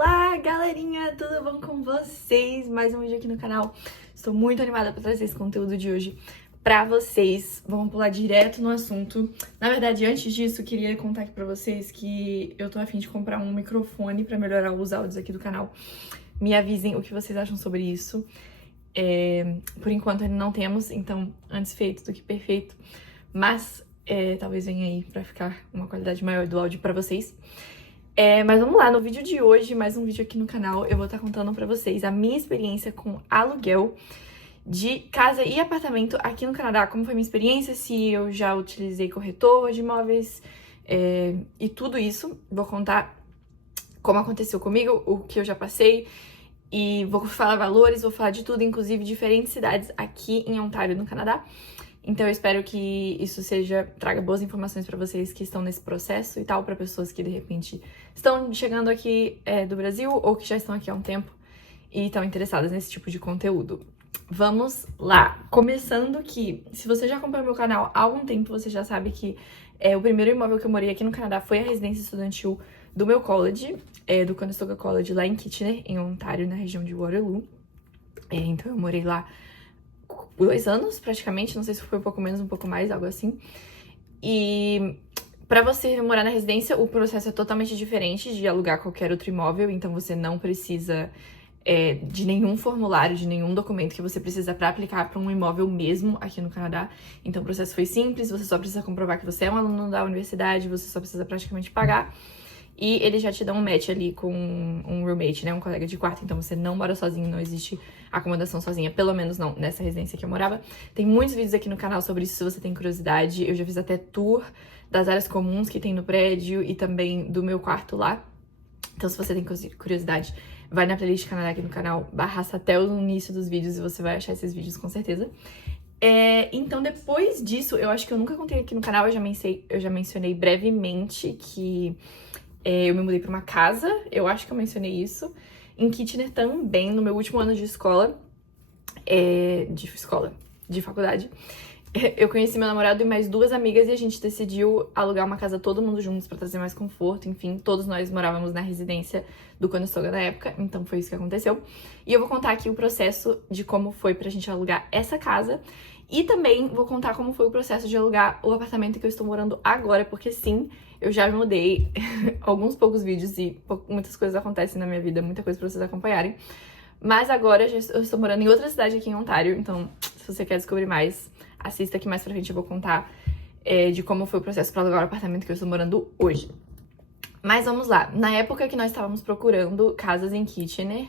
Olá, galerinha, tudo bom com vocês? Mais um vídeo aqui no canal. Estou muito animada para trazer esse conteúdo de hoje pra vocês. Vamos pular direto no assunto. Na verdade, antes disso, queria contar aqui pra vocês que eu tô a fim de comprar um microfone pra melhorar os áudios aqui do canal. Me avisem o que vocês acham sobre isso. Por enquanto ainda não temos, então antes feito do que perfeito. Mas talvez venha aí pra ficar uma qualidade maior do áudio pra vocês. Mas vamos lá, no vídeo de hoje, mais um vídeo aqui no canal, eu vou estar contando pra vocês a minha experiência com aluguel de casa e apartamento aqui no Canadá, como foi a minha experiência, se eu já utilizei corretor de imóveis e tudo isso. Vou contar como aconteceu comigo, o que eu já passei e vou falar valores, vou falar de tudo, inclusive diferentes cidades aqui em Ontário, no Canadá. Então eu espero que isso traga boas informações pra vocês que estão nesse processo e tal, pra pessoas que de repente estão chegando aqui do Brasil ou que já estão aqui há um tempo e estão interessadas nesse tipo de conteúdo. Vamos lá! Começando que, se você já acompanha meu canal há algum tempo, você já sabe que o primeiro imóvel que eu morei aqui no Canadá foi a residência estudantil do meu college, do Conestoga College, lá em Kitchener, em Ontário, na região de Waterloo. Então eu morei lá 2 anos, praticamente, não sei se foi um pouco menos, um pouco mais, algo assim. E pra você morar na residência, o processo é totalmente diferente de alugar qualquer outro imóvel, então você não precisa de nenhum formulário, de nenhum documento que você precisa pra aplicar pra um imóvel mesmo aqui no Canadá. Então o processo foi simples, você só precisa comprovar que você é um aluno da universidade, você só precisa praticamente pagar. E eles já te dão um match ali com um roommate, né? Um colega de quarto. Então você não mora sozinho, não existe acomodação sozinha. Pelo menos não nessa residência que eu morava. Tem muitos vídeos aqui no canal sobre isso, se você tem curiosidade. Eu já fiz até tour das áreas comuns que tem no prédio e também do meu quarto lá. Então se você tem curiosidade, vai na playlist Canadá aqui no canal, arrasta até o início dos vídeos e você vai achar esses vídeos com certeza. Então depois disso, eu acho que eu nunca contei aqui no canal, eu já mencionei brevemente que eu me mudei pra uma casa, eu acho que eu mencionei isso, em Kitchener também, no meu último ano de escola, de faculdade. Eu conheci meu namorado e mais 2 amigas e a gente decidiu alugar uma casa todo mundo juntos pra trazer mais conforto, enfim, todos nós morávamos na residência do Conestoga na época, então foi isso que aconteceu. E eu vou contar aqui o processo de como foi pra gente alugar essa casa e também vou contar como foi o processo de alugar o apartamento que eu estou morando agora, porque sim, eu já me mudei, alguns poucos vídeos e muitas coisas acontecem na minha vida, muita coisa pra vocês acompanharem. Mas agora eu estou morando em outra cidade aqui em Ontário, então se você quer descobrir mais, assista que mais pra frente eu vou contar de como foi o processo pra alugar o apartamento que eu estou morando hoje. Mas vamos lá, na época que nós estávamos procurando casas em Kitchener,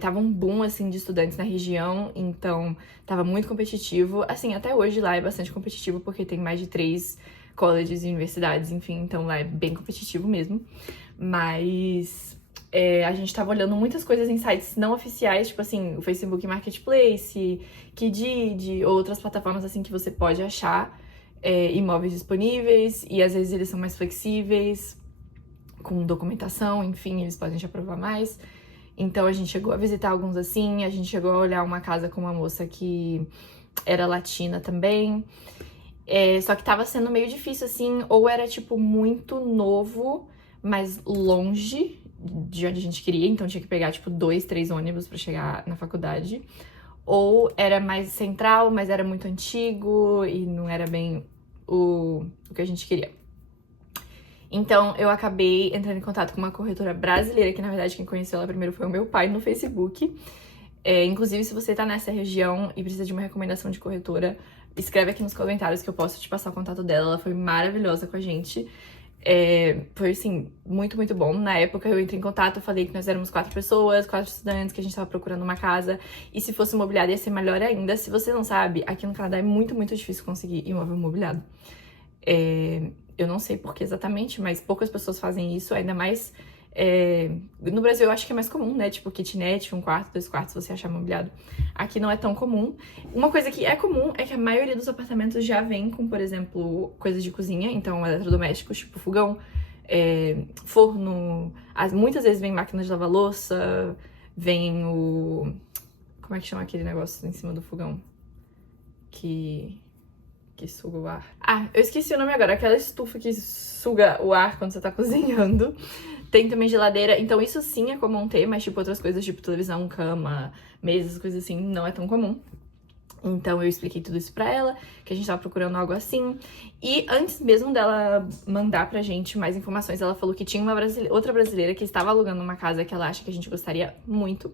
tava um boom, assim, de estudantes na região, então tava muito competitivo. Assim, até hoje lá é bastante competitivo, porque tem mais de 3 colleges e universidades, enfim, então lá é bem competitivo mesmo. Mas a gente tava olhando muitas coisas em sites não oficiais, tipo assim, o Facebook Marketplace, Kijiji, outras plataformas assim que você pode achar imóveis disponíveis, e às vezes eles são mais flexíveis, com documentação, enfim, eles podem te aprovar mais. Então a gente chegou a visitar alguns assim, a gente chegou a olhar uma casa com uma moça que era latina também. Só que tava sendo meio difícil, assim, ou era, tipo, muito novo, mas longe de onde a gente queria, então tinha que pegar, tipo, 2, 3 ônibus pra chegar na faculdade. Ou era mais central, mas era muito antigo e não era bem o que a gente queria. Então, eu acabei entrando em contato com uma corretora brasileira, que na verdade quem conheceu ela primeiro foi o meu pai no Facebook. Inclusive, se você tá nessa região e precisa de uma recomendação de corretora, escreve aqui nos comentários que eu posso te passar o contato dela. Ela foi maravilhosa com a gente. Foi, assim, muito, muito bom. Na época eu entrei em contato, falei que nós éramos 4 pessoas, 4 estudantes, que a gente tava procurando uma casa. E se fosse imobiliado ia ser melhor ainda. Se você não sabe, aqui no Canadá é muito, muito difícil conseguir imóvel imobiliado. Eu não sei por que exatamente, mas poucas pessoas fazem isso, ainda mais... no Brasil eu acho que é mais comum, né? Tipo, kitnet, 1 quarto, 2 quartos, você achar mobiliado. Aqui não é tão comum. Uma coisa que é comum é que a maioria dos apartamentos já vem com, por exemplo, coisas de cozinha, então eletrodomésticos, tipo fogão, forno. Muitas vezes vem máquina de lavar louça, vem o... Como é que chama aquele negócio em cima do fogão? Que suga o ar. Ah, eu esqueci o nome agora. Aquela estufa que suga o ar quando você tá cozinhando. Tem também geladeira, então isso sim é comum ter, mas tipo outras coisas, tipo televisão, cama, mesas, coisas assim, não é tão comum. Então eu expliquei tudo isso pra ela, que a gente tava procurando algo assim. E antes mesmo dela mandar pra gente mais informações, ela falou que tinha uma outra brasileira que estava alugando uma casa que ela acha que a gente gostaria muito.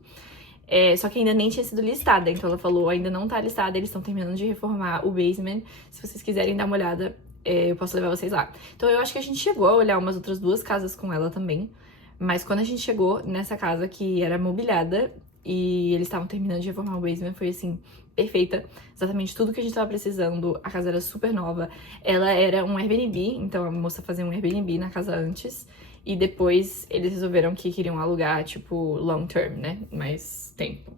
Só que ainda nem tinha sido listada, então ela falou, ainda não tá listada, eles estão terminando de reformar o basement. Se vocês quiserem dar uma olhada, eu posso levar vocês lá. Então eu acho que a gente chegou a olhar umas outras 2 casas com ela também. Mas quando a gente chegou nessa casa que era mobiliada e eles estavam terminando de reformar o basement, foi assim, perfeita. Exatamente tudo que a gente tava precisando. A casa era super nova. Ela era um Airbnb, então a moça fazia um Airbnb na casa antes. E depois eles resolveram que queriam alugar, tipo, long term, né? Mais tempo.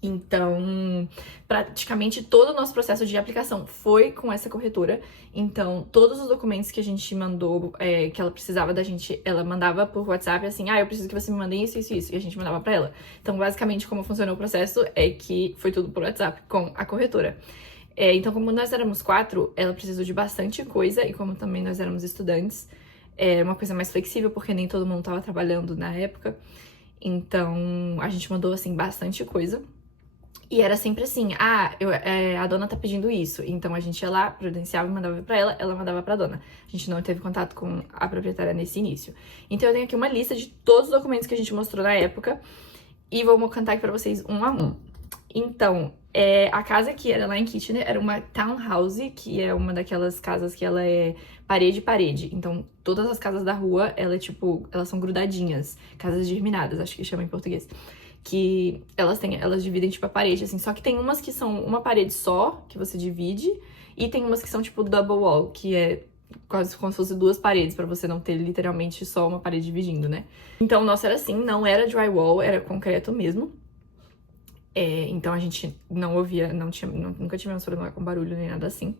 Então, praticamente todo o nosso processo de aplicação foi com essa corretora. Então, todos os documentos que a gente mandou, que ela precisava da gente, ela mandava por WhatsApp, assim, eu preciso que você me mande isso, isso, isso. E a gente mandava pra ela. Então, basicamente, como funcionou o processo é que foi tudo por WhatsApp com a corretora. Então, como nós éramos 4, ela precisou de bastante coisa. E como também nós éramos estudantes, era uma coisa mais flexível, porque nem todo mundo tava trabalhando na época. Então, a gente mandou, assim, bastante coisa. E era sempre assim, a dona tá pedindo isso. Então a gente ia lá, providenciava e mandava pra ela, ela mandava pra dona. A gente não teve contato com a proprietária nesse início. Então eu tenho aqui uma lista de todos os documentos que a gente mostrou na época e vou cantar aqui pra vocês um a um. Então, a casa que era lá em Kitchener era uma townhouse, que é uma daquelas casas que ela é parede a parede. Então, todas as casas da rua, elas são grudadinhas. Casas germinadas, acho que chama em português. Que elas dividem, tipo, a parede, assim. Só que tem umas que são uma parede só, que você divide. E tem umas que são, tipo, double wall, que é quase como se fosse 2 paredes, pra você não ter literalmente só uma parede dividindo, né? Então, o nosso era assim, não era drywall, era concreto mesmo. Então, a gente não ouvia, nunca tivemos problema com barulho nem nada assim.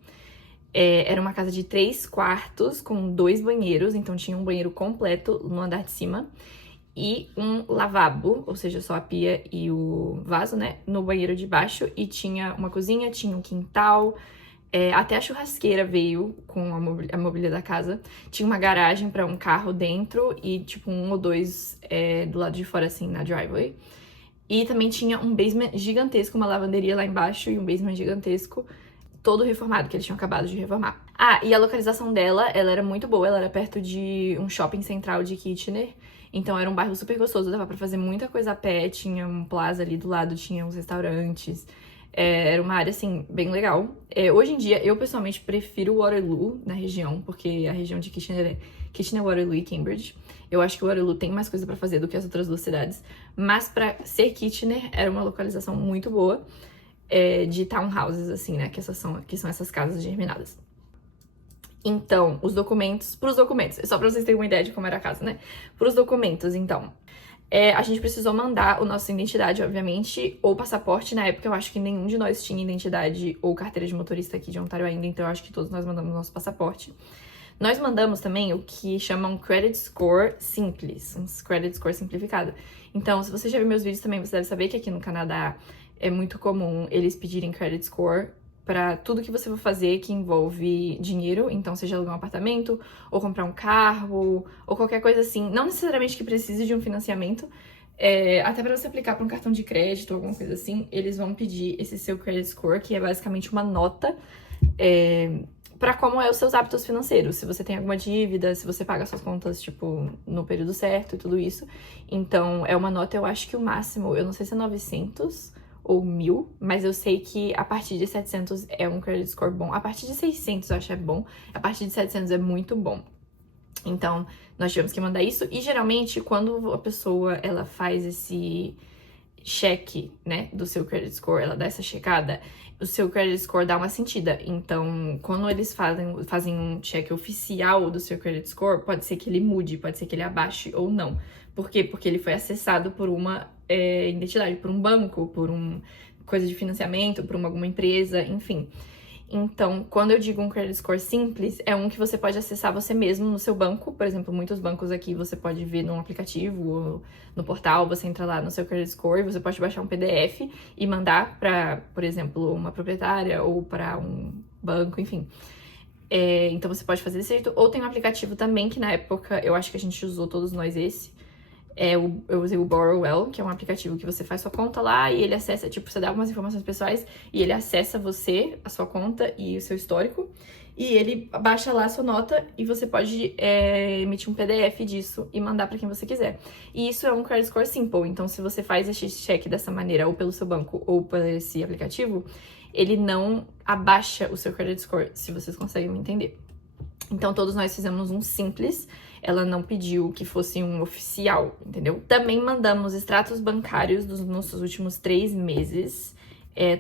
Era uma casa de 3 quartos, com 2 banheiros. Então, tinha um banheiro completo no andar de cima. E um lavabo, ou seja, só a pia e o vaso, né, no banheiro de baixo. E tinha uma cozinha, tinha um quintal, até a churrasqueira veio com a mobília da casa. Tinha uma garagem para um carro dentro e, tipo, 1 ou 2 do lado de fora, assim, na driveway. E também tinha um basement gigantesco, uma lavanderia lá embaixo e um basement gigantesco, todo reformado, que eles tinham acabado de reformar. E a localização dela, ela era muito boa, ela era perto de um shopping central de Kitchener. Então era um bairro super gostoso, dava pra fazer muita coisa a pé, tinha um plaza ali do lado, tinha uns restaurantes. Era uma área, assim, bem legal. Hoje em dia, eu pessoalmente prefiro Waterloo na região, porque a região de Kitchener é Kitchener, Waterloo e Cambridge. Eu acho que Waterloo tem mais coisa pra fazer do que as outras 2 cidades. Mas pra ser Kitchener, era uma localização muito boa de townhouses, assim, né? Que são essas casas germinadas. Então, pros documentos, só pra vocês terem uma ideia de como era a casa, né? Pros documentos, então, a gente precisou mandar a nossa identidade, obviamente, ou passaporte. Na época, eu acho que nenhum de nós tinha identidade ou carteira de motorista aqui de Ontário ainda, então eu acho que todos nós mandamos nosso passaporte. Nós mandamos também o que chamam Credit Score Simples, um Credit Score simplificado. Então, se você já viu meus vídeos também, você deve saber que aqui no Canadá é muito comum eles pedirem Credit Score para tudo que você for fazer que envolve dinheiro, então seja alugar um apartamento, ou comprar um carro, ou qualquer coisa assim, não necessariamente que precise de um financiamento, até para você aplicar para um cartão de crédito, alguma coisa assim, eles vão pedir esse seu credit score, que é basicamente uma nota para como é os seus hábitos financeiros, se você tem alguma dívida, se você paga suas contas, tipo, no período certo e tudo isso. Então, é uma nota, eu acho que o máximo, eu não sei se é 900 ou 1000, mas eu sei que a partir de 700 é um credit score bom. A partir de 600 eu acho que é bom, a partir de 700 é muito bom. Então, nós tivemos que mandar isso. E geralmente, quando a pessoa ela faz esse cheque, né, do seu credit score, ela dá essa checada, o seu credit score dá uma sentida. Então, quando eles fazem um cheque oficial do seu credit score, pode ser que ele mude, pode ser que ele abaixe ou não. Por quê? Porque ele foi acessado por uma identidade, por um banco, por uma coisa de financiamento, por alguma empresa, enfim. Então, quando eu digo um credit score simples, é um que você pode acessar você mesmo no seu banco. Por exemplo, muitos bancos aqui você pode ver num aplicativo ou no portal, você entra lá no seu credit score, você pode baixar um PDF e mandar para, por exemplo, uma proprietária ou para um banco, enfim. Então você pode fazer desse jeito. Ou tem um aplicativo também, que na época eu acho que a gente usou todos nós esse. Eu usei o Borrowell, que é um aplicativo que você faz sua conta lá e ele acessa, tipo, você dá algumas informações pessoais e ele acessa você, a sua conta e o seu histórico. E ele baixa lá a sua nota e você pode emitir um PDF disso e mandar pra quem você quiser. E isso é um credit score simple, então se você faz esse cheque dessa maneira, ou pelo seu banco ou por esse aplicativo, ele não abaixa o seu credit score, se vocês conseguem me entender. Então todos nós fizemos um simples, ela não pediu que fosse um oficial, entendeu? Também mandamos extratos bancários dos nossos últimos 3 meses.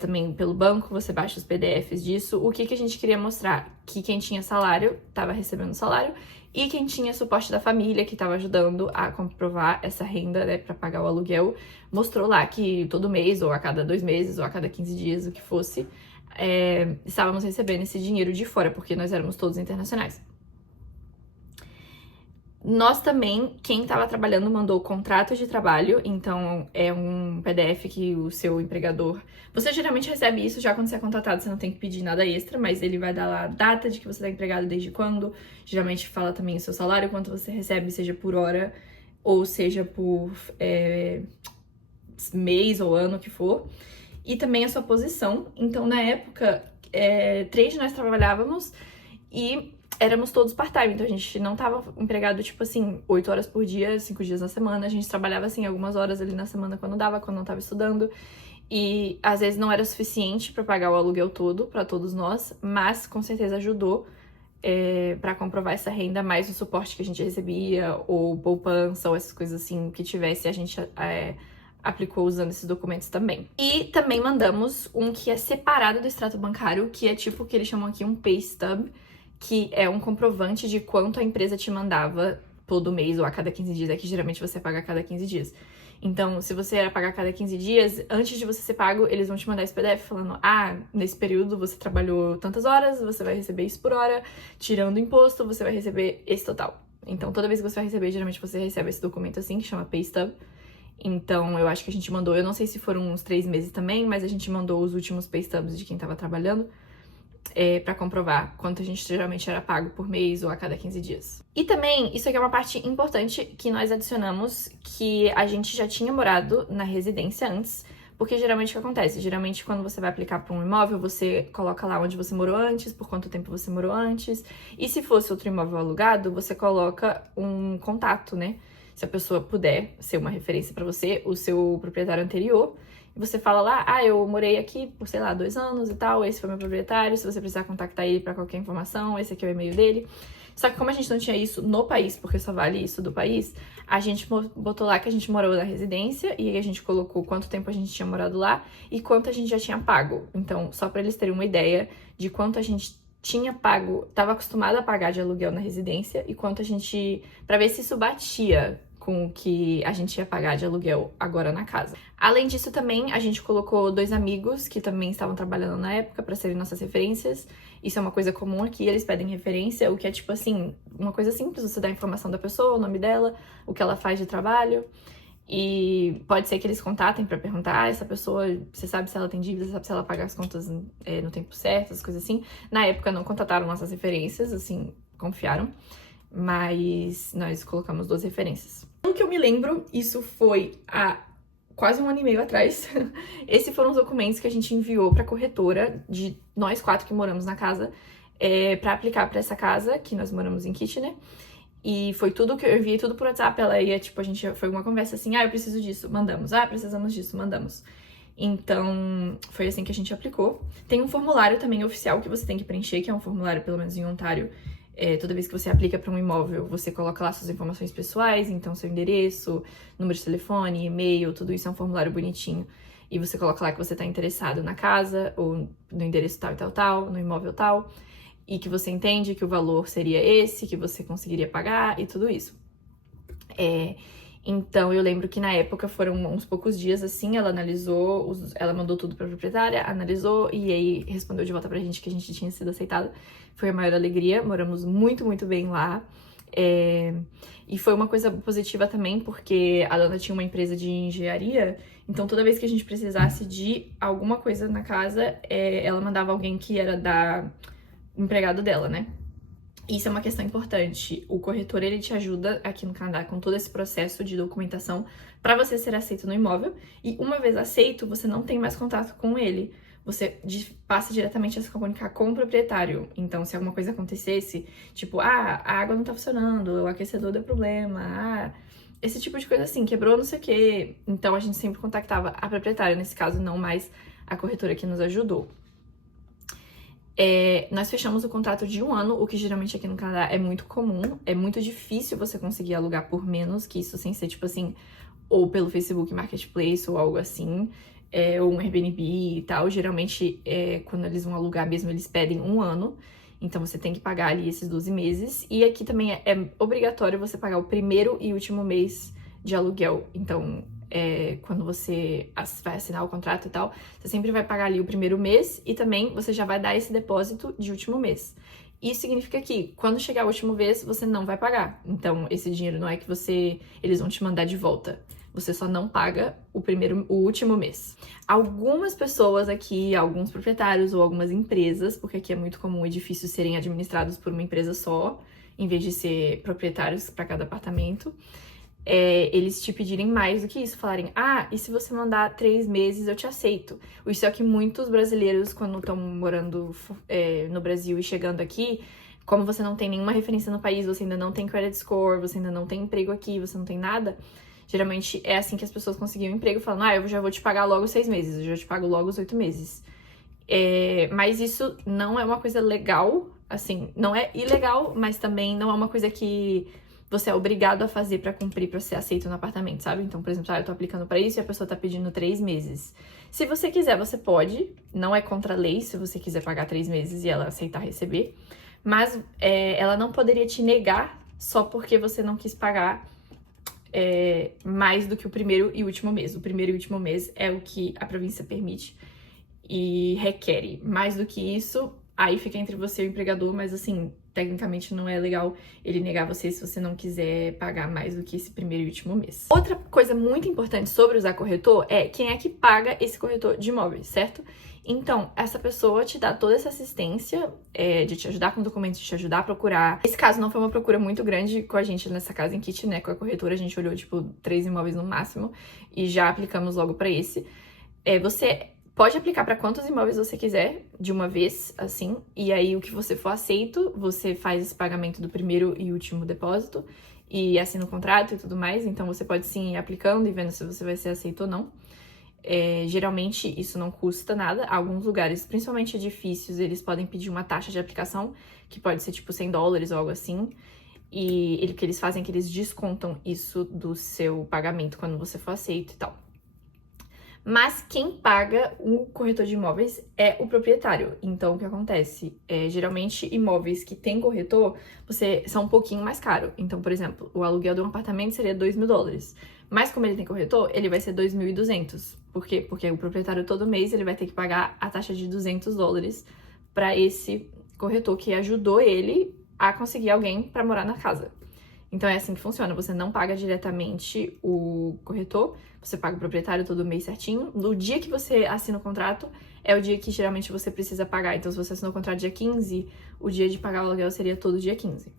Também pelo banco, você baixa os PDFs disso. O que a gente queria mostrar? Que quem tinha salário estava recebendo salário e quem tinha suporte da família, que estava ajudando a comprovar essa renda, né, para pagar o aluguel, mostrou lá que todo mês, ou a cada 2 meses, ou a cada 15 dias, o que fosse, estávamos recebendo esse dinheiro de fora, porque nós éramos todos internacionais. Nós também, quem estava trabalhando mandou contrato de trabalho, então é um PDF que o seu empregador... Você geralmente recebe isso já quando você é contratado, você não tem que pedir nada extra, mas ele vai dar lá a data de que você está empregado desde quando, geralmente fala também o seu salário, quanto você recebe, seja por hora ou seja por mês ou ano, que for, e também a sua posição. Então, na época, 3 de nós trabalhávamos e éramos todos part-time, então a gente não tava empregado, tipo assim, 8 horas por dia, 5 dias na semana. A gente trabalhava, assim, algumas horas ali na semana quando dava, quando não tava estudando. E às vezes não era suficiente pra pagar o aluguel todo, pra todos nós, mas com certeza ajudou pra comprovar essa renda, mais o suporte que a gente recebia, ou poupança, ou essas coisas assim que tivesse, a gente aplicou usando esses documentos também. E também mandamos um que é separado do extrato bancário, que é tipo o que eles chamam aqui um pay stub, que é um comprovante de quanto a empresa te mandava todo mês ou a cada 15 dias. É que geralmente você paga a cada 15 dias. Então, se você era pagar a cada 15 dias, antes de você ser pago, eles vão te mandar esse PDF falando: nesse período você trabalhou tantas horas, você vai receber isso por hora, tirando o imposto, você vai receber esse total. Então, toda vez que você vai receber, geralmente você recebe esse documento assim, que chama Pay Stub. Então, eu acho que a gente mandou, eu não sei se foram uns 3 meses também, mas a gente mandou os últimos Pay Stubs de quem tava trabalhando, pra comprovar quanto a gente geralmente era pago por mês ou a cada 15 dias. E também, isso aqui é uma parte importante que nós adicionamos, que a gente já tinha morado na residência antes, porque geralmente o que acontece? Geralmente quando você vai aplicar para um imóvel, você coloca lá onde você morou antes, por quanto tempo você morou antes, e se fosse outro imóvel alugado, você coloca um contato, né? Se a pessoa puder ser uma referência para você, o seu proprietário anterior, você fala lá: eu morei aqui por, sei lá, 2 anos e tal, esse foi meu proprietário, se você precisar contactar ele pra qualquer informação, esse aqui é o e-mail dele. Só que como a gente não tinha isso no país, porque só vale isso do país, a gente botou lá que a gente morou na residência e aí a gente colocou quanto tempo a gente tinha morado lá e quanto a gente já tinha pago. Então, só pra eles terem uma ideia de quanto a gente tinha pago, tava acostumado a pagar de aluguel na residência e quanto a gente... pra ver se isso batia com o que a gente ia pagar de aluguel agora na casa. Além disso, também, a gente colocou 2 amigos que também estavam trabalhando na época para serem nossas referências. Isso é uma coisa comum aqui, eles pedem referência, o que é tipo assim, uma coisa simples, você dá a informação da pessoa, o nome dela, o que ela faz de trabalho. E pode ser que eles contatem para perguntar: essa pessoa, você sabe se ela tem dívida, você sabe se ela paga as contas no tempo certo, as coisas assim. Na época não contataram nossas referências, assim, confiaram. Mas nós colocamos 2 referências. O que eu me lembro, isso foi há quase 1 ano e meio atrás. Esses foram os documentos que a gente enviou pra corretora, de nós 4 que moramos na casa, pra aplicar pra essa casa, que nós moramos em Kitchener. E foi tudo que eu enviei, tudo por WhatsApp. Ela ia, tipo, foi uma conversa assim: eu preciso disso, mandamos. Precisamos disso, mandamos. Então, foi assim que a gente aplicou. Tem um formulário também oficial que você tem que preencher, que é um formulário, pelo menos em Ontário. Toda vez que você aplica para um imóvel, você coloca lá suas informações pessoais, então seu endereço, número de telefone, e-mail, tudo isso é um formulário bonitinho. E você coloca lá que você está interessado na casa, ou no endereço tal e tal, tal, no imóvel tal, e que você entende que o valor seria esse, que você conseguiria pagar, e tudo isso. Então, eu lembro que na época foram uns poucos dias assim, ela analisou, ela mandou tudo pra proprietária, analisou e aí respondeu de volta pra gente que a gente tinha sido aceitado. Foi a maior alegria, moramos muito, muito bem lá. E foi uma coisa positiva também, porque a dona tinha uma empresa de engenharia, então toda vez que a gente precisasse de alguma coisa na casa, ela mandava alguém que era empregado dela, né? Isso é uma questão importante. O corretor, ele te ajuda aqui no Canadá com todo esse processo de documentação para você ser aceito no imóvel. E uma vez aceito, você não tem mais contato com ele. Você passa diretamente a se comunicar com o proprietário. Então, se alguma coisa acontecesse, tipo, a água não tá funcionando, o aquecedor deu problema, esse tipo de coisa assim, quebrou não sei o quê. Então, a gente sempre contactava a proprietária, nesse caso, não mais a corretora que nos ajudou. Nós fechamos o contrato de 1 ano, o que geralmente aqui no Canadá é muito comum. É muito difícil você conseguir alugar por menos que isso, sem ser, tipo assim, ou pelo Facebook Marketplace ou algo assim, ou um Airbnb e tal. Geralmente, quando eles vão alugar mesmo, eles pedem 1 ano. Então, você tem que pagar ali esses 12 meses. E aqui também é obrigatório você pagar o primeiro e último mês de aluguel. Então, quando você vai assinar o contrato e tal, você sempre vai pagar ali o primeiro mês e também você já vai dar esse depósito de último mês. Isso significa que quando chegar o último mês, você não vai pagar. Então, esse dinheiro não é que eles vão te mandar de volta. Você só não paga o último mês. Algumas pessoas aqui, alguns proprietários ou algumas empresas, porque aqui é muito comum edifícios serem administrados por uma empresa só, em vez de ser proprietários para cada apartamento, eles te pedirem mais do que isso, falarem, e se você mandar 3 meses, eu te aceito. Isso é o que muitos brasileiros, quando estão morando no Brasil e chegando aqui, como você não tem nenhuma referência no país, você ainda não tem credit score, você ainda não tem emprego aqui, você não tem nada, geralmente é assim que as pessoas conseguiam emprego, falando, eu já vou te pagar logo 6 meses, eu já te pago logo os 8 meses. Mas isso não é uma coisa legal, assim, não é ilegal, mas também não é uma coisa que você é obrigado a fazer pra cumprir, pra ser aceito no apartamento, sabe? Então, por exemplo, eu tô aplicando pra isso e a pessoa tá pedindo 3 meses. Se você quiser, você pode, não é contra a lei se você quiser pagar 3 meses e ela aceitar receber, mas ela não poderia te negar só porque você não quis pagar mais do que o primeiro e último mês. O primeiro e último mês é o que a província permite e requer. Mais do que isso, aí fica entre você e o empregador, mas assim, tecnicamente não é legal ele negar você se você não quiser pagar mais do que esse primeiro e último mês. Outra coisa muito importante sobre usar corretor é quem é que paga esse corretor de imóveis, certo? Então, essa pessoa te dá toda essa assistência de te ajudar com documentos, de te ajudar a procurar. Esse caso não foi uma procura muito grande com a gente nessa casa em Kitchener, né? Com a corretora, a gente olhou, tipo, 3 imóveis no máximo e já aplicamos logo pra esse. Você pode aplicar para quantos imóveis você quiser, de uma vez, assim, e aí o que você for aceito, você faz esse pagamento do primeiro e último depósito e assina o contrato e tudo mais, então você pode sim ir aplicando e vendo se você vai ser aceito ou não. Geralmente isso não custa nada. Alguns lugares, principalmente edifícios, eles podem pedir uma taxa de aplicação, que pode ser tipo $100 ou algo assim, e o que eles fazem é que eles descontam isso do seu pagamento quando você for aceito e tal. Mas quem paga o corretor de imóveis é o proprietário. Então, o que acontece? Geralmente, imóveis que tem corretor, são um pouquinho mais caro. Então, por exemplo, o aluguel de um apartamento seria $2.000. Mas como ele tem corretor, ele vai ser 2.200. Por quê? Porque o proprietário todo mês ele vai ter que pagar a taxa de $200 para esse corretor que ajudou ele a conseguir alguém para morar na casa. Então é assim que funciona, você não paga diretamente o corretor, você paga o proprietário todo mês certinho. No dia que você assina o contrato, é o dia que geralmente você precisa pagar. Então se você assinou o contrato dia 15, o dia de pagar o aluguel seria todo dia 15.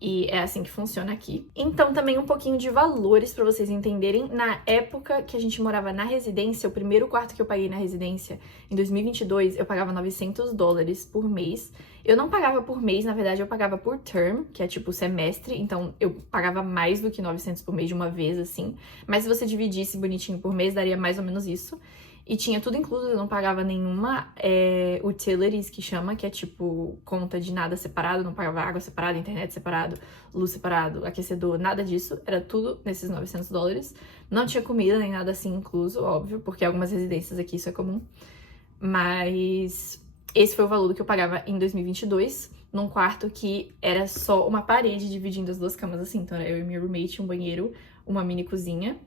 E é assim que funciona aqui. Então, também um pouquinho de valores pra vocês entenderem. Na época que a gente morava na residência, o primeiro quarto que eu paguei na residência, em 2022, eu pagava $900 por mês. Eu não pagava por mês, na verdade, eu pagava por term, que é tipo semestre. Então, eu pagava mais do que 900 por mês de uma vez, assim. Mas se você dividisse bonitinho por mês, daria mais ou menos isso. E tinha tudo incluso, eu não pagava nenhuma utilities, que chama, que é tipo conta de nada separado, não pagava água separada, internet separado, luz separado, aquecedor, nada disso. Era tudo nesses $900. Não tinha comida nem nada assim incluso, óbvio, porque algumas residências aqui isso é comum. Mas esse foi o valor que eu pagava em 2022, num quarto que era só uma parede dividindo as duas camas assim. Então era eu e minha roommate, um banheiro, uma mini cozinha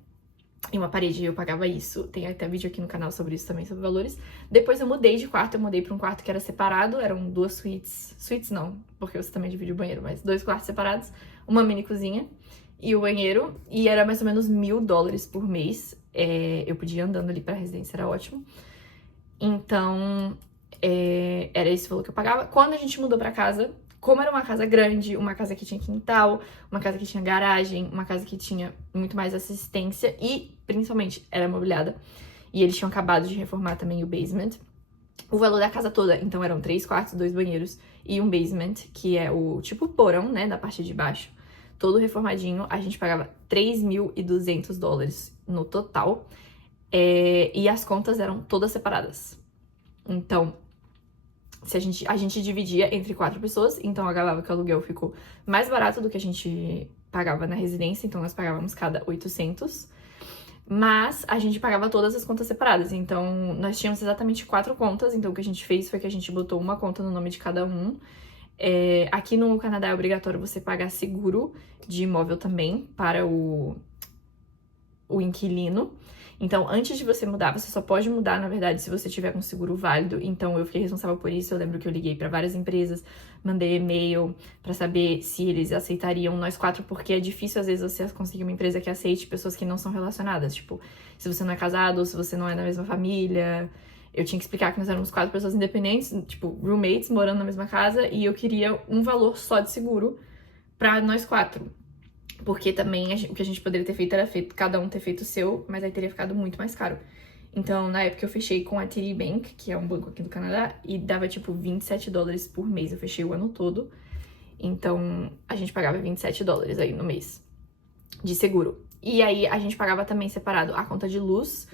e uma parede, eu pagava isso. Tem até vídeo aqui no canal sobre isso também, sobre valores. Depois eu mudei de quarto, eu mudei pra um quarto que era separado, eram 2 suítes. Suítes não, porque você também divide o banheiro, mas 2 quartos separados, uma mini cozinha e o banheiro. E era mais ou menos $1.000 por mês. Eu podia ir andando ali pra residência, era ótimo. Então, era esse valor que eu pagava. Quando a gente mudou pra casa, como era uma casa grande, uma casa que tinha quintal, uma casa que tinha garagem, uma casa que tinha muito mais assistência e, principalmente, era mobiliada. E eles tinham acabado de reformar também o basement. O valor da casa toda, então, eram 3 quartos, 2 banheiros e um basement, que é o tipo porão, né, da parte de baixo. Todo reformadinho, a gente pagava $3.200 no total. E as contas eram todas separadas. Então, se a gente dividia entre 4 pessoas, então acabava que o aluguel ficou mais barato do que a gente pagava na residência, então nós pagávamos cada 800, mas a gente pagava todas as contas separadas, então nós tínhamos exatamente 4 contas, então o que a gente fez foi que a gente botou uma conta no nome de cada um. Aqui no Canadá é obrigatório você pagar seguro de imóvel também para o inquilino. Então, antes de você mudar, você só pode mudar, na verdade, se você tiver um seguro válido. Então, eu fiquei responsável por isso. Eu lembro que eu liguei para várias empresas, mandei e-mail para saber se eles aceitariam nós 4, porque é difícil, às vezes, você conseguir uma empresa que aceite pessoas que não são relacionadas. Tipo, se você não é casado ou se você não é da mesma família. Eu tinha que explicar que nós éramos 4 pessoas independentes, tipo, roommates, morando na mesma casa, e eu queria um valor só de seguro para nós 4. Porque também o que a gente poderia ter feito era cada um ter feito o seu, mas aí teria ficado muito mais caro. Então, na época, eu fechei com a TD Bank, que é um banco aqui do Canadá, e dava, tipo, $27 por mês. Eu fechei o ano todo. Então, a gente pagava $27 aí no mês de seguro. E aí, a gente pagava também separado a conta de luz,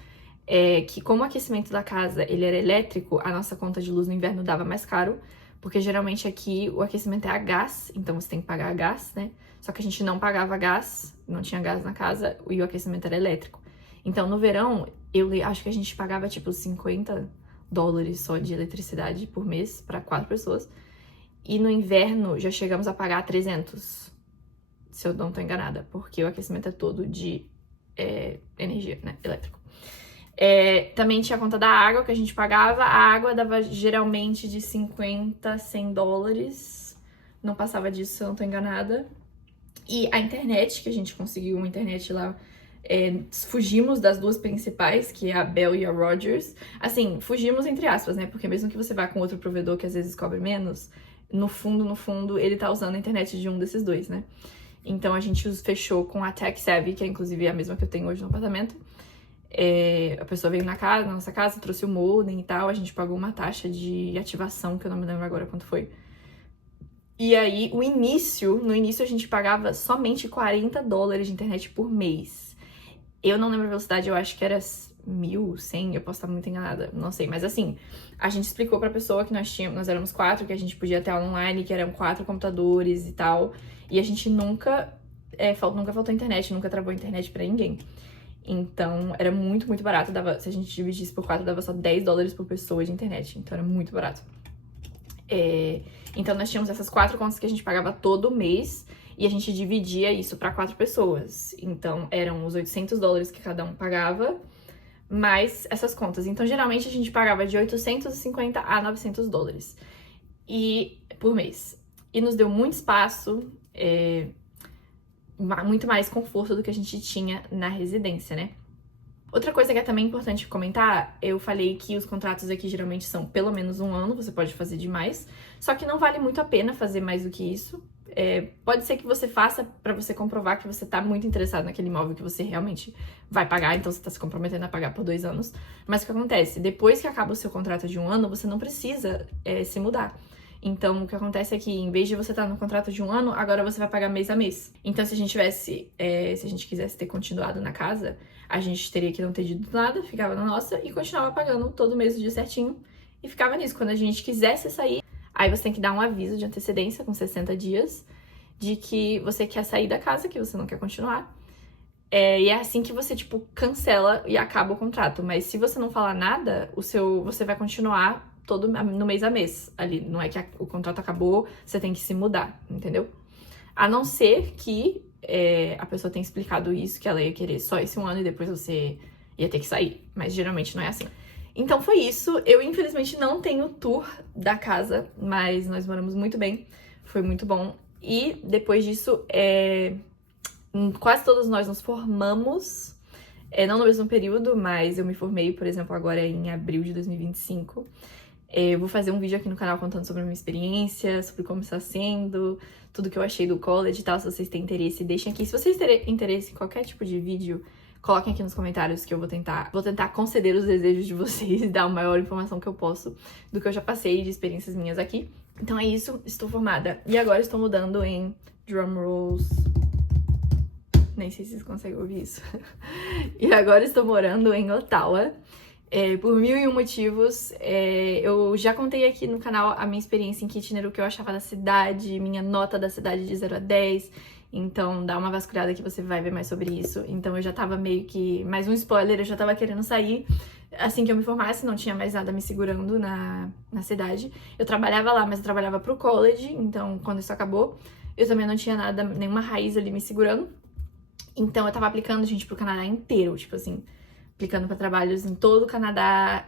que como o aquecimento da casa, ele era elétrico, a nossa conta de luz no inverno dava mais caro, porque geralmente aqui o aquecimento é a gás, então você tem que pagar a gás, né? Só que a gente não pagava gás, não tinha gás na casa e o aquecimento era elétrico. Então, no verão, eu acho que a gente pagava, tipo, $50 só de eletricidade por mês para 4 pessoas. E no inverno, já chegamos a pagar 300, se eu não tô enganada, porque o aquecimento é todo de energia, né, elétrico. Também tinha a conta da água que a gente pagava. A água dava geralmente de $50 a $100. Não passava disso, se eu não tô enganada. E a internet, que a gente conseguiu uma internet lá, fugimos das duas principais, que é a Bell e a Rogers. Assim, fugimos entre aspas, né? Porque mesmo que você vá com outro provedor que às vezes cobre menos, no fundo, ele tá usando a internet de um desses dois, né? Então a gente fechou com a TechSavvy, que é inclusive a mesma que eu tenho hoje no apartamento. A pessoa veio na nossa casa, trouxe o modem e tal, a gente pagou uma taxa de ativação, que eu não me lembro agora quanto foi. E aí, no início a gente pagava somente $40 de internet por mês. Eu não lembro a velocidade, eu acho que era 1.100, eu posso estar muito enganada, não sei. Mas assim, a gente explicou pra pessoa que nós éramos 4, que a gente podia ter aula online, que eram 4 computadores e tal. E a gente nunca faltou internet, nunca travou internet pra ninguém. Então, era muito, muito barato. Se a gente dividisse por 4, dava só $10 por pessoa de internet. Então, era muito barato. Então, nós tínhamos essas 4 contas que a gente pagava todo mês. E a gente dividia isso para 4 pessoas. Então, eram os $800 que cada um pagava, mais essas contas. Então, geralmente, a gente pagava de $850 a $900 por mês. E nos deu muito espaço, muito mais conforto do que a gente tinha na residência, né? Outra coisa que é também importante comentar, eu falei que os contratos aqui geralmente são pelo menos 1 ano, você pode fazer demais, só que não vale muito a pena fazer mais do que isso. Pode ser que você faça pra você comprovar que você tá muito interessado naquele imóvel que você realmente vai pagar, então você tá se comprometendo a pagar por 2 anos. Mas o que acontece? Depois que acaba o seu contrato de 1 ano, você não precisa se mudar. Então, o que acontece é que, em vez de você estar no contrato de 1 ano, agora você vai pagar mês a mês. Então, se a gente quisesse ter continuado na casa, a gente teria que não ter dito nada, ficava na nossa e continuava pagando todo mês o dia certinho. E ficava nisso. Quando a gente quisesse sair, aí você tem que dar um aviso de antecedência, com 60 dias, de que você quer sair da casa, que você não quer continuar. E é assim que você, tipo, cancela e acaba o contrato. Mas se você não falar nada, você vai continuar no mês a mês ali. Não é que o contrato acabou, você tem que se mudar, entendeu? A não ser que a pessoa tenha explicado isso, que ela ia querer só esse 1 ano e depois você ia ter que sair. Mas geralmente não é assim. Então foi isso. Eu, infelizmente, não tenho tour da casa, mas nós moramos muito bem. Foi muito bom. E depois disso, quase todos nós nos formamos. Não no mesmo período, mas eu me formei, por exemplo, agora em abril de 2025. Eu vou fazer um vídeo aqui no canal contando sobre a minha experiência, sobre como está sendo, tudo que eu achei do college e tal. Se vocês têm interesse, deixem aqui. Se vocês terem interesse em qualquer tipo de vídeo, coloquem aqui nos comentários que eu vou tentar conceder os desejos de vocês e dar a maior informação que eu posso do que eu já passei de experiências minhas aqui. Então é isso, estou formada. E agora estou mudando em drum rolls. Nem sei se vocês conseguem ouvir isso. E agora estou morando em Ottawa. Por 1001 motivos. Eu já contei aqui no canal a minha experiência em Kitchener, o que eu achava da cidade, minha nota da cidade de 0 a 10. Então dá uma vasculhada que você vai ver mais sobre isso. Então eu já tava meio que... Mais um spoiler, eu já tava querendo sair assim que eu me formasse, não tinha mais nada me segurando na cidade. Eu trabalhava lá, mas eu trabalhava pro college, então quando isso acabou, eu também não tinha nada, nenhuma raiz ali me segurando. Então eu tava aplicando, gente, pro Canadá inteiro, tipo assim, aplicando pra trabalhos em todo o Canadá,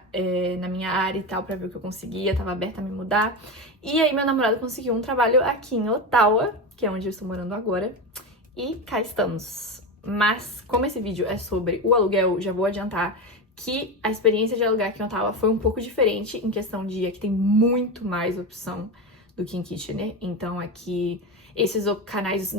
na minha área e tal, pra ver o que eu conseguia, tava aberta a me mudar. E aí meu namorado conseguiu um trabalho aqui em Ottawa, que é onde eu estou morando agora, e cá estamos. Mas, como esse vídeo é sobre o aluguel, já vou adiantar que a experiência de alugar aqui em Ottawa foi um pouco diferente em questão de aqui tem muito mais opção do que em Kitchener. Então aqui, esses canais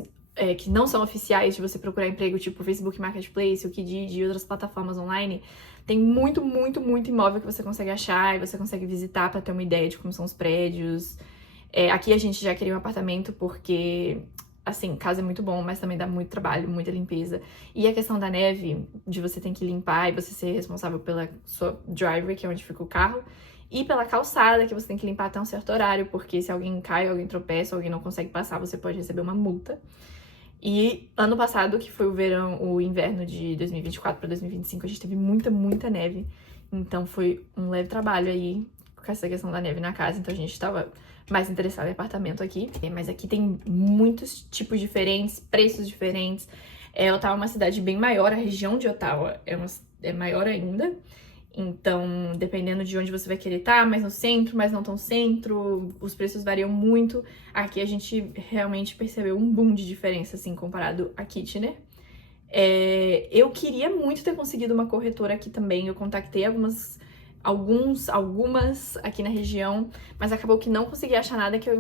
que não são oficiais de você procurar emprego, tipo Facebook Marketplace, o Kijiji e outras plataformas online, tem muito, muito, muito imóvel que você consegue achar e você consegue visitar pra ter uma ideia de como são os prédios. Aqui a gente já queria um apartamento porque, assim, casa é muito bom, mas também dá muito trabalho, muita limpeza. E a questão da neve, de você ter que limpar e você ser responsável pela sua driver, que é onde fica o carro, e pela calçada, que você tem que limpar até um certo horário, porque se alguém cai, alguém tropeça, alguém não consegue passar, você pode receber uma multa. E ano passado, que foi o inverno de 2024 para 2025, a gente teve muita, muita neve. Então foi um leve trabalho aí com essa questão da neve na casa, então a gente tava mais interessado em apartamento aqui. Mas aqui tem muitos tipos diferentes, preços diferentes. Ottawa é uma cidade bem maior, a região de Ottawa é maior ainda. Então, dependendo de onde você vai querer estar, mais no centro, mais não tão centro, os preços variam muito. Aqui a gente realmente percebeu um boom de diferença, assim, comparado a Kitchener. Eu queria muito ter conseguido uma corretora aqui também, eu contactei algumas aqui na região, mas acabou que não consegui achar nada que eu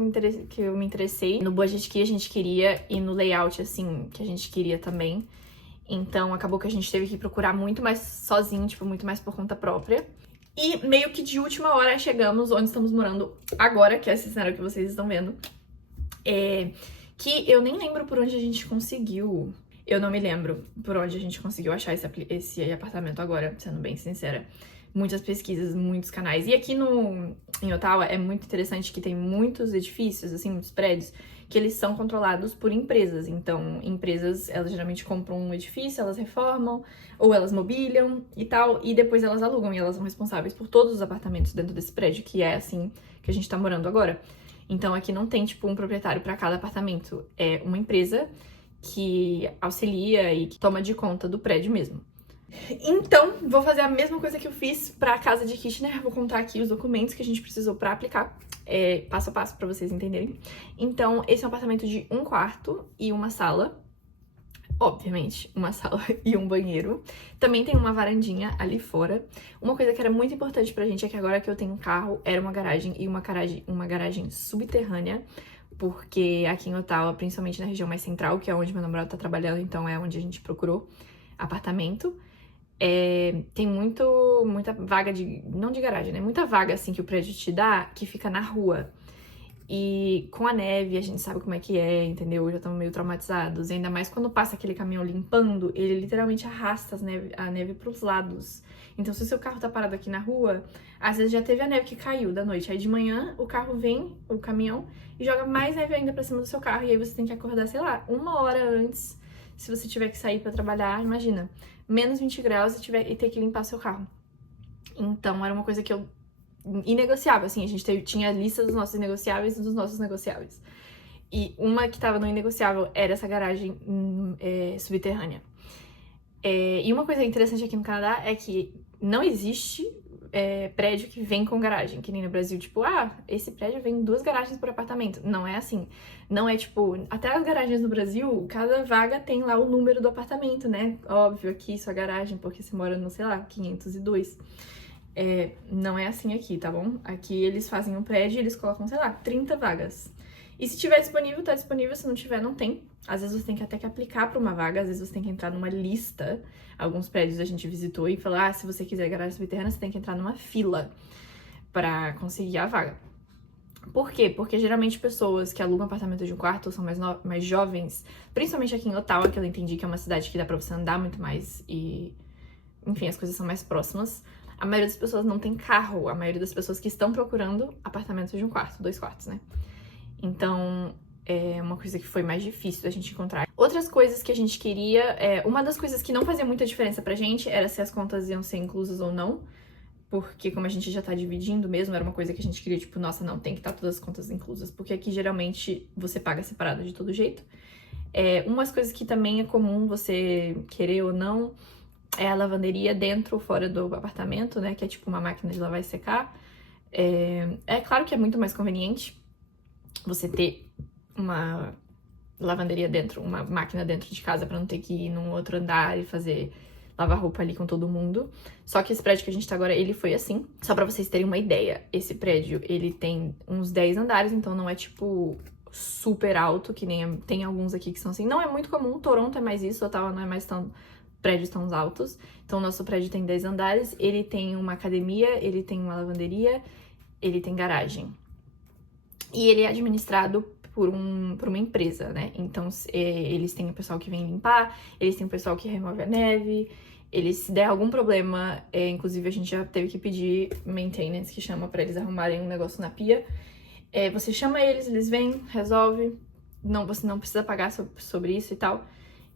me interessei no budget que a gente queria e no layout, assim, que a gente queria também. Então acabou que a gente teve que procurar muito mais sozinho, tipo, muito mais por conta própria. E meio que de última hora chegamos onde estamos morando agora, que é esse cenário que vocês estão vendo. Que eu nem lembro por onde a gente conseguiu. Eu não me lembro por onde a gente conseguiu achar esse apartamento agora, sendo bem sincera. Muitas pesquisas, muitos canais. E aqui em Ottawa é muito interessante que tem muitos edifícios, assim, muitos prédios, que eles são controlados por empresas. Então, empresas, elas geralmente compram um edifício, elas reformam, ou elas mobiliam e tal, e depois elas alugam, e elas são responsáveis por todos os apartamentos dentro desse prédio, que é assim que a gente tá morando agora. Então, aqui não tem, tipo, um proprietário para cada apartamento. É uma empresa que auxilia e que toma de conta do prédio mesmo. Então, vou fazer a mesma coisa que eu fiz pra casa de Kitchener. Vou contar aqui os documentos que a gente precisou pra aplicar, passo a passo pra vocês entenderem. Então, esse é um apartamento de 1 quarto e uma sala. Obviamente, uma sala e um banheiro. Também tem uma varandinha ali fora. Uma coisa que era muito importante pra gente é que agora que eu tenho um carro, era uma garagem e uma garagem subterrânea. Porque aqui em Ottawa, principalmente na região mais central, que é onde meu namorado tá trabalhando, então é onde a gente procurou apartamento. Tem muita vaga não de garagem, né? Muita vaga, assim, que o prédio te dá, que fica na rua. E com a neve, a gente sabe como é que é, entendeu? Já estamos meio traumatizados. E ainda mais quando passa aquele caminhão limpando, ele literalmente arrasta a neve pros lados. Então, se o seu carro tá parado aqui na rua, às vezes já teve a neve que caiu da noite. Aí de manhã, o carro vem, o caminhão, e joga mais neve ainda pra cima do seu carro. E aí você tem que acordar, sei lá, 1 hora antes, se você tiver que sair pra trabalhar, imagina. Menos 20 graus e ter que limpar seu carro. Então, era uma coisa que eu... inegociável, assim. A gente tinha a lista dos nossos negociáveis e dos nossos negociáveis. E uma que tava no inegociável era essa garagem subterrânea. E uma coisa interessante aqui no Canadá é que não existe prédio que vem com garagem, que nem no Brasil, tipo, esse prédio vem 2 garagens por apartamento. Não é assim. Não é tipo, até as garagens no Brasil, cada vaga tem lá o número do apartamento, né? Óbvio, aqui sua garagem, porque você mora no, sei lá, 502. Não é assim aqui, tá bom? Aqui eles fazem um prédio e eles colocam, sei lá, 30 vagas. E se tiver disponível, tá disponível. Se não tiver, não tem. Às vezes você tem que até que aplicar pra uma vaga, às vezes você tem que entrar numa lista. Alguns prédios a gente visitou e falou, se você quiser garagem subterrânea, você tem que entrar numa fila pra conseguir a vaga. Por quê? Porque geralmente pessoas que alugam apartamento de um quarto são mais jovens, principalmente aqui em Ottawa, que eu entendi que é uma cidade que dá pra você andar muito mais e, enfim, as coisas são mais próximas. A maioria das pessoas não tem carro, a maioria das pessoas que estão procurando apartamentos de um quarto, 2 quartos, né? Então, é uma coisa que foi mais difícil da gente encontrar. Outras coisas que a gente queria, uma das coisas que não fazia muita diferença pra gente era se as contas iam ser inclusas ou não. Porque como a gente já tá dividindo mesmo, era uma coisa que a gente queria, tipo, nossa, não, tem que estar todas as contas inclusas. Porque aqui, geralmente, você paga separado de todo jeito. Umas coisas que também é comum você querer ou não é a lavanderia dentro ou fora do apartamento, né? Que é tipo uma máquina de lavar e secar. É claro que é muito mais conveniente você ter uma lavanderia dentro, uma máquina dentro de casa pra não ter que ir num outro andar e lavar roupa ali com todo mundo. Só que esse prédio que a gente tá agora, ele foi assim. Só pra vocês terem uma ideia, esse prédio, ele tem uns 10 andares, então não é tipo super alto, que nem tem alguns aqui que são assim. Não é muito comum, Toronto é mais isso, Ottawa não é mais tão prédios tão altos. Então o nosso prédio tem 10 andares, ele tem uma academia, ele tem uma lavanderia, ele tem garagem. E ele é administrado por uma empresa, né? Então, eles têm o pessoal que vem limpar, eles têm o pessoal que remove a neve, se der algum problema, inclusive a gente já teve que pedir maintenance, que chama pra eles arrumarem um negócio na pia. Você chama eles vêm, resolve, você não precisa pagar sobre isso e tal.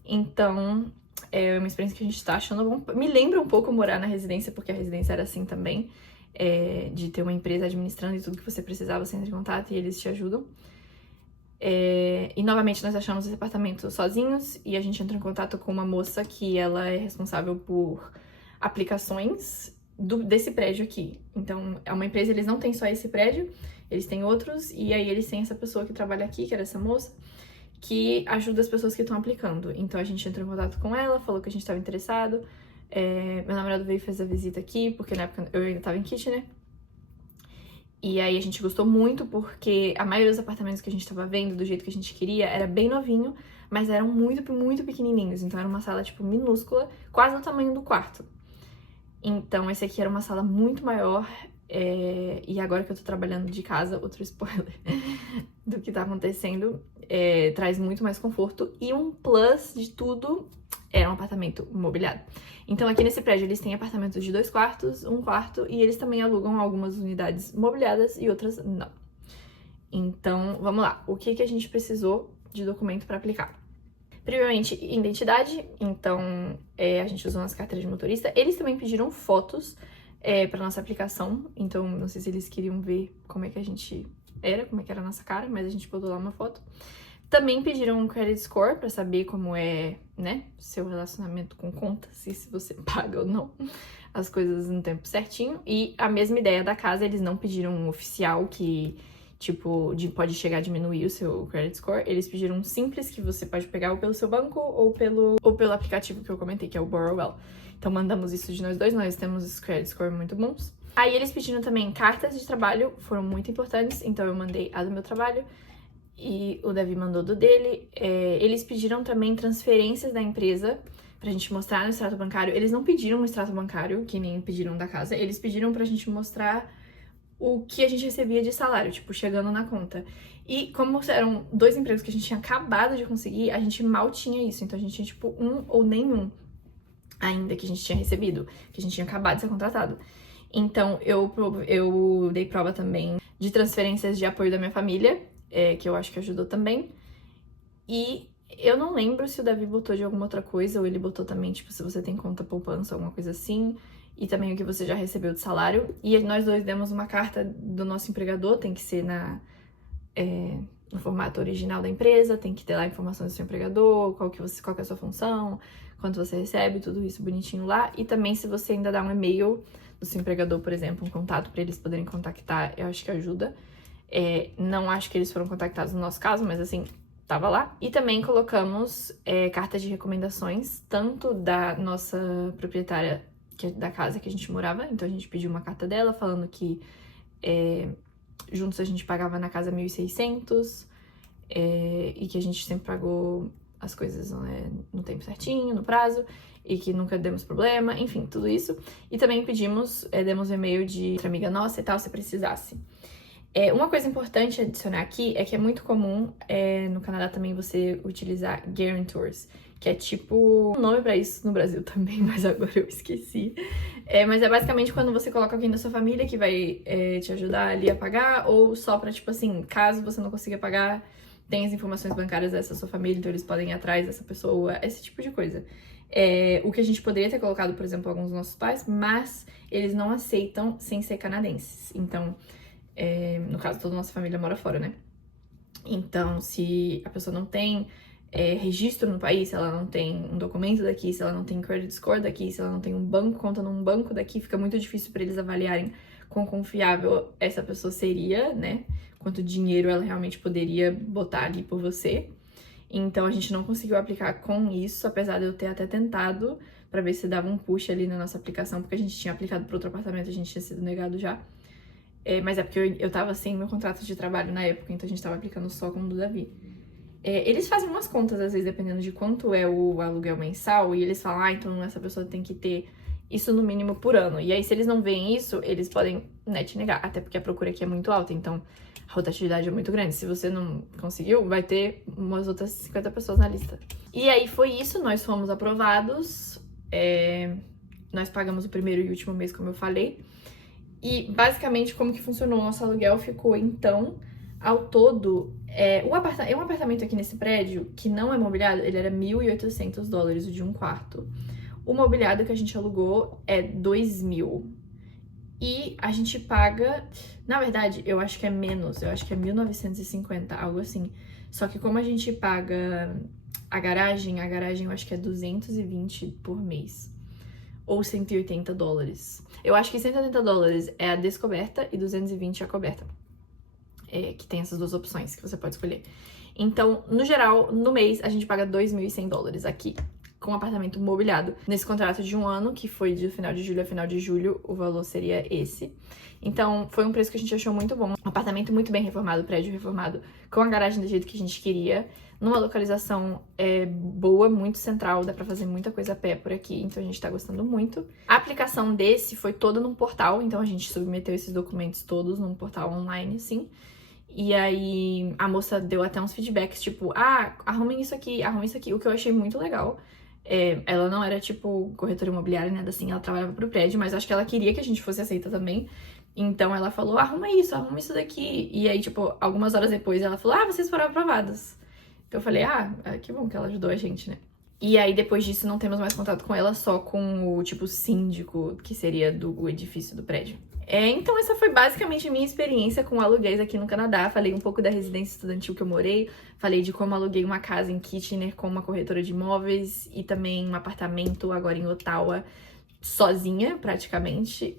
Então, é uma experiência que a gente tá achando bom. Me lembra um pouco morar na residência, porque a residência era assim também. De ter uma empresa administrando e tudo que você precisava, você entra em contato e eles te ajudam. E novamente nós achamos esse apartamento sozinhos e a gente entrou em contato com uma moça que ela é responsável por aplicações desse prédio aqui. Então é uma empresa, eles não têm só esse prédio, eles têm outros e aí eles têm essa pessoa que trabalha aqui, que era essa moça, que ajuda as pessoas que estão aplicando. Então a gente entrou em contato com ela, falou que a gente estava interessado. Meu namorado veio e fez a visita aqui, porque na época eu ainda tava em Kitchener. E aí a gente gostou muito, porque a maioria dos apartamentos que a gente tava vendo, do jeito que a gente queria, era bem novinho, mas eram muito, muito pequenininhos. Então era uma sala, tipo, minúscula, quase do tamanho do quarto. Então esse aqui era uma sala muito maior. E agora que eu tô trabalhando de casa, outro spoiler do que tá acontecendo, traz muito mais conforto. E um plus de tudo, era um apartamento mobiliado. Então aqui nesse prédio eles têm apartamentos de 2 quartos, 1 quarto, e eles também alugam algumas unidades mobiliadas e outras não. Então, vamos lá. O que a gente precisou de documento para aplicar? Primeiramente, identidade. Então, a gente usou nossa carteira de motorista. Eles também pediram fotos para nossa aplicação. Então, não sei se eles queriam ver como é que a gente era, como é que era a nossa cara, mas a gente botou lá uma foto. Também pediram um credit score pra saber como é, né, seu relacionamento com contas, se você paga ou não as coisas no tempo certinho. E a mesma ideia da casa, eles não pediram um oficial que, tipo, pode chegar a diminuir o seu credit score. Eles pediram um simples que você pode pegar ou pelo seu banco ou pelo aplicativo que eu comentei, que é o Borrowell. Então mandamos isso de nós dois, nós temos os credit score muito bons. Aí eles pediram também cartas de trabalho, foram muito importantes, então eu mandei a do meu trabalho. E o Davi mandou do dele. Eles pediram também transferências da empresa pra gente mostrar no extrato bancário. Eles não pediram um extrato bancário, que nem pediram da casa. Eles pediram pra gente mostrar o que a gente recebia de salário, tipo, chegando na conta. E como eram 2 empregos que a gente tinha acabado de conseguir, a gente mal tinha isso. Então a gente tinha, tipo, 1 ou nenhum ainda que a gente tinha recebido, que a gente tinha acabado de ser contratado. Então eu dei prova também de transferências de apoio da minha família, que eu acho que ajudou também. E eu não lembro se o Davi botou de alguma outra coisa, ou ele botou também, tipo, se você tem conta poupança, alguma coisa assim. E também o que você já recebeu de salário. E nós dois demos uma carta do nosso empregador, tem que ser no formato original da empresa, tem que ter lá informações do seu empregador, qual que é a sua função, quanto você recebe, tudo isso bonitinho lá. E também se você ainda dá um e-mail do seu empregador, por exemplo, um contato para eles poderem contactar, eu acho que ajuda. Não acho que eles foram contactados no nosso caso, mas assim, tava lá. E também colocamos cartas de recomendações, tanto da nossa proprietária da casa que a gente morava. Então a gente pediu uma carta dela falando que juntos a gente pagava na casa 1.600 e que a gente sempre pagou as coisas no tempo certinho, no prazo, e que nunca demos problema, enfim, tudo isso. E também demos um e-mail de outra amiga nossa e tal, se precisasse. Uma coisa importante adicionar aqui é que é muito comum no Canadá também você utilizar guarantors, que é tipo um nome pra isso no Brasil também, mas agora eu esqueci. Mas é basicamente quando você coloca alguém da sua família que vai te ajudar ali a pagar, ou só pra, tipo assim, caso você não consiga pagar, tem as informações bancárias dessa sua família, então eles podem ir atrás dessa pessoa, esse tipo de coisa. O que a gente poderia ter colocado, por exemplo, alguns dos nossos pais, mas eles não aceitam sem ser canadenses. Então, no caso, toda a nossa família mora fora, né? Então, se a pessoa não tem registro no país, se ela não tem um documento daqui, se ela não tem credit score daqui, se ela não tem conta num banco daqui, fica muito difícil para eles avaliarem quão confiável essa pessoa seria, né? Quanto dinheiro ela realmente poderia botar ali por você. Então, a gente não conseguiu aplicar com isso, apesar de eu ter até tentado para ver se dava um push ali na nossa aplicação, porque a gente tinha aplicado para outro apartamento, a gente tinha sido negado já. Mas é porque eu tava sem meu contrato de trabalho na época, então a gente tava aplicando só com o do Davi. Eles fazem umas contas, às vezes, dependendo de quanto é o aluguel mensal, e eles falam, então essa pessoa tem que ter isso no mínimo por ano. E aí, se eles não veem isso, eles podem, te negar, até porque a procura aqui é muito alta, então a rotatividade é muito grande. Se você não conseguiu, vai ter umas outras 50 pessoas na lista. E aí foi isso, nós fomos aprovados, nós pagamos o primeiro e último mês, como eu falei. E, basicamente, como que funcionou o nosso aluguel ficou, então, ao todo... um apartamento aqui nesse prédio, que não é mobiliado, ele era $1.800, o de um quarto. O mobiliado que a gente alugou é $2.000. E a gente paga... Na verdade, eu acho que é menos. Eu acho que é 1.950, algo assim. Só que como a gente paga a garagem eu acho que é 220 por mês. Ou $180. Eu acho que $180 é a descoberta e 220 é a coberta. Que tem essas duas opções que você pode escolher. Então, no geral, no mês, a gente paga $2.100 aqui, com um apartamento mobiliado. Nesse contrato de um ano, que foi de final de julho a final de julho, o valor seria esse. Então, foi um preço que a gente achou muito bom. Um apartamento muito bem reformado, prédio reformado, com a garagem do jeito que a gente queria, numa localização boa, muito central, dá pra fazer muita coisa a pé por aqui, então a gente tá gostando muito. A aplicação desse foi toda num portal, então a gente submeteu esses documentos todos num portal online, assim. E aí a moça deu até uns feedbacks, tipo, arrumem isso aqui, o que eu achei muito legal. Ela não era, tipo, corretora imobiliária, nada assim, ela trabalhava pro prédio, mas acho que ela queria que a gente fosse aceita também. Então ela falou, arruma isso daqui. E aí, tipo, algumas horas depois ela falou, vocês foram aprovados. Então eu falei, que bom que ela ajudou a gente, né? E aí, depois disso, não temos mais contato com ela, só com o, tipo, síndico, que seria do edifício do prédio. Então essa foi basicamente a minha experiência com aluguéis aqui no Canadá. Falei um pouco da residência estudantil que eu morei, falei de como aluguei uma casa em Kitchener com uma corretora de imóveis e também um apartamento agora em Ottawa, sozinha, praticamente,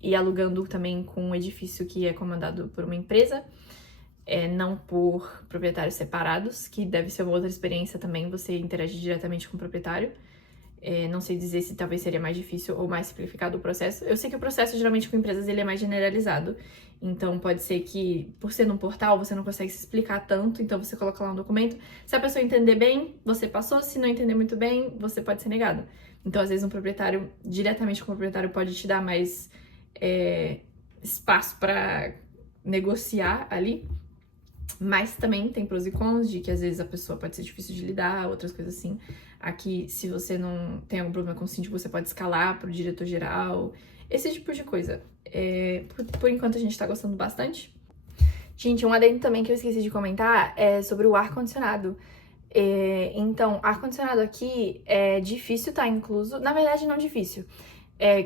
e alugando também com um edifício que é comandado por uma empresa, não por proprietários separados, que deve ser uma outra experiência também, você interagir diretamente com o proprietário. Não sei dizer se talvez seria mais difícil ou mais simplificado o processo. Eu sei que o processo, geralmente, com empresas, ele é mais generalizado. Então, pode ser que, por ser num portal, você não consegue se explicar tanto. Então, você coloca lá um documento. Se a pessoa entender bem, você passou. Se não entender muito bem, você pode ser negado. Então, às vezes, um proprietário, diretamente com o proprietário, pode te dar mais espaço para negociar ali. Mas também tem prós e cons de que, às vezes, a pessoa pode ser difícil de lidar, outras coisas assim. Aqui, se você não tem algum problema com o síndico, você pode escalar pro diretor-geral, esse tipo de coisa. Por enquanto, a gente tá gostando bastante. Gente, um adendo também que eu esqueci de comentar é sobre o ar-condicionado. Então, ar-condicionado aqui é difícil tá incluso. Na verdade, não difícil.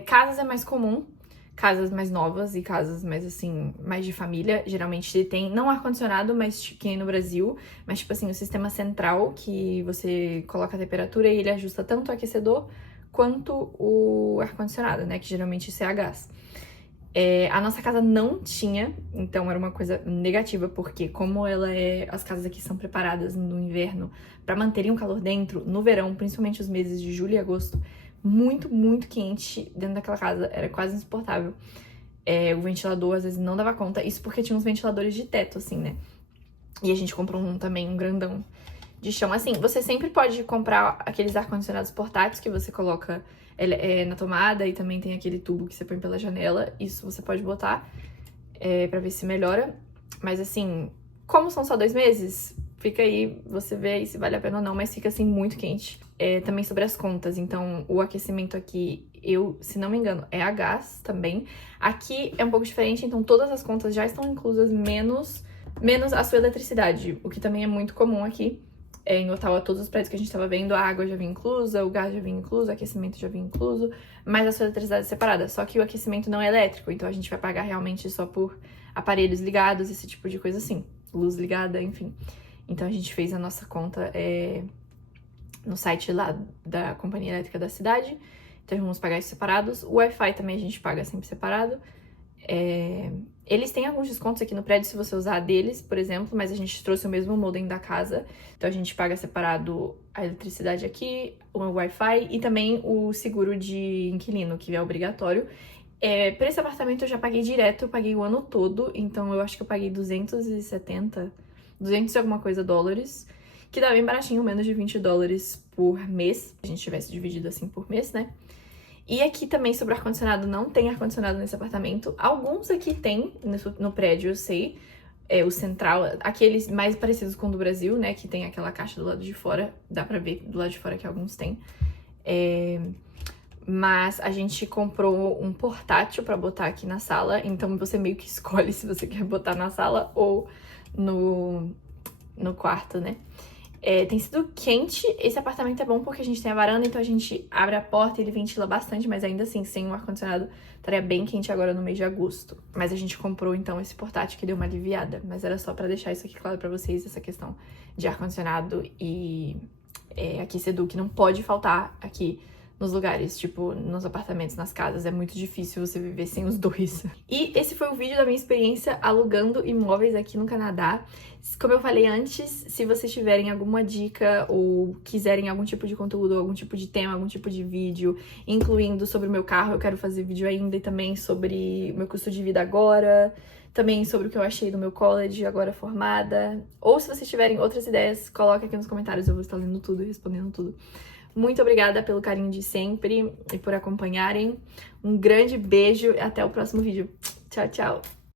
Casas é mais comum, casas mais novas e casas mais, assim, mais de família, geralmente tem, não ar-condicionado, mas que nem no Brasil, mas, tipo assim, o sistema central, que você coloca a temperatura e ele ajusta tanto o aquecedor quanto o ar-condicionado, né, que geralmente isso é a gás. A nossa casa não tinha, então era uma coisa negativa, porque como as casas aqui são preparadas no inverno para manterem o calor dentro, no verão, principalmente os meses de julho e agosto, muito, muito quente dentro daquela casa, era quase insuportável. O ventilador às vezes não dava conta, isso porque tinha uns ventiladores de teto, assim, né? E a gente comprou também, um grandão de chão. Assim, você sempre pode comprar aqueles ar-condicionados portáteis que você coloca na tomada e também tem aquele tubo que você põe pela janela. Isso você pode botar pra ver se melhora. Mas assim, como são só 2 meses, fica aí, você vê aí se vale a pena ou não, mas fica assim muito quente. Também sobre as contas, então o aquecimento aqui, se não me engano, é a gás também. Aqui é um pouco diferente, então todas as contas já estão inclusas, menos a sua eletricidade, o que também é muito comum aqui. Em Ottawa, todos os prédios que a gente estava vendo, a água já vinha inclusa, o gás já vinha incluso, o aquecimento já vinha incluso, mas a sua eletricidade é separada. Só que o aquecimento não é elétrico, então a gente vai pagar realmente só por aparelhos ligados, esse tipo de coisa assim, luz ligada, enfim. Então a gente fez a nossa conta no site lá da companhia elétrica da cidade, então vamos pagar isso separados. O Wi-Fi também a gente paga sempre separado. Eles têm alguns descontos aqui no prédio se você usar deles, por exemplo, mas a gente trouxe o mesmo modem da casa, então a gente paga separado a eletricidade aqui, o Wi-Fi e também o seguro de inquilino, que é obrigatório. Por esse apartamento eu já paguei direto, eu paguei o ano todo, então eu acho que eu paguei 200 e alguma coisa dólares, que dá bem baratinho, menos de $20 por mês, se a gente tivesse dividido assim por mês, né? E aqui também sobre ar-condicionado, não tem ar-condicionado nesse apartamento. Alguns aqui tem no prédio, eu sei. O central, aqueles mais parecidos com o do Brasil, né? Que tem aquela caixa do lado de fora. Dá pra ver do lado de fora que alguns têm. Mas a gente comprou um portátil pra botar aqui na sala. Então você meio que escolhe se você quer botar na sala ou no quarto, né? Tem sido quente. Esse apartamento é bom porque a gente tem a varanda, então a gente abre a porta e ele ventila bastante, mas ainda assim, sem o ar-condicionado, estaria bem quente agora no mês de agosto. Mas a gente comprou, então, esse portátil que deu uma aliviada. Mas era só pra deixar isso aqui claro pra vocês, essa questão de ar-condicionado e aquecedor, que não pode faltar aqui nos lugares, tipo, nos apartamentos, nas casas. É muito difícil você viver sem os dois. E esse foi o vídeo da minha experiência alugando imóveis aqui no Canadá. Como eu falei antes, se vocês tiverem alguma dica ou quiserem algum tipo de conteúdo, algum tipo de tema, algum tipo de vídeo, incluindo sobre o meu carro, eu quero fazer vídeo ainda, e também sobre o meu custo de vida agora, também sobre o que eu achei do meu college agora formada. Ou se vocês tiverem outras ideias, coloca aqui nos comentários, eu vou estar lendo tudo e respondendo tudo. Muito obrigada pelo carinho de sempre e por acompanharem. Um grande beijo e até o próximo vídeo. Tchau, tchau!